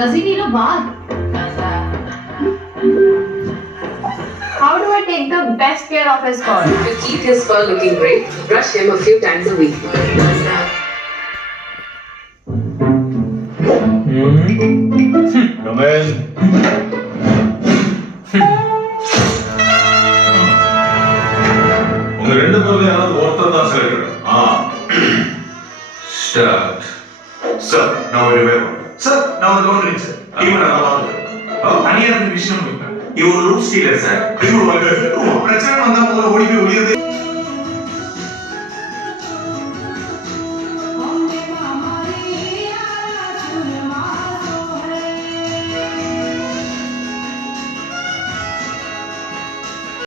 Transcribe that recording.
Does he need a bath? How do I take the best care of his fur? To keep his fur looking great, brush him a few times a week. Come in. உங்க ரெண்டு பேர்ல யாராவது ஒருத்தர் தான் selected. Start. Sir நான் ஒரு வேணும் சார் நான் ஒரு லோன் ரீச் இவன் நான் பார்த்துக்கிறேன் தனியாக இருந்து விஷயம் இவர் ரூட் ஸ்டீலர் சார் இவர் பிரச்சனை வந்தா முதல்ல ஓடி போய் ஒளியது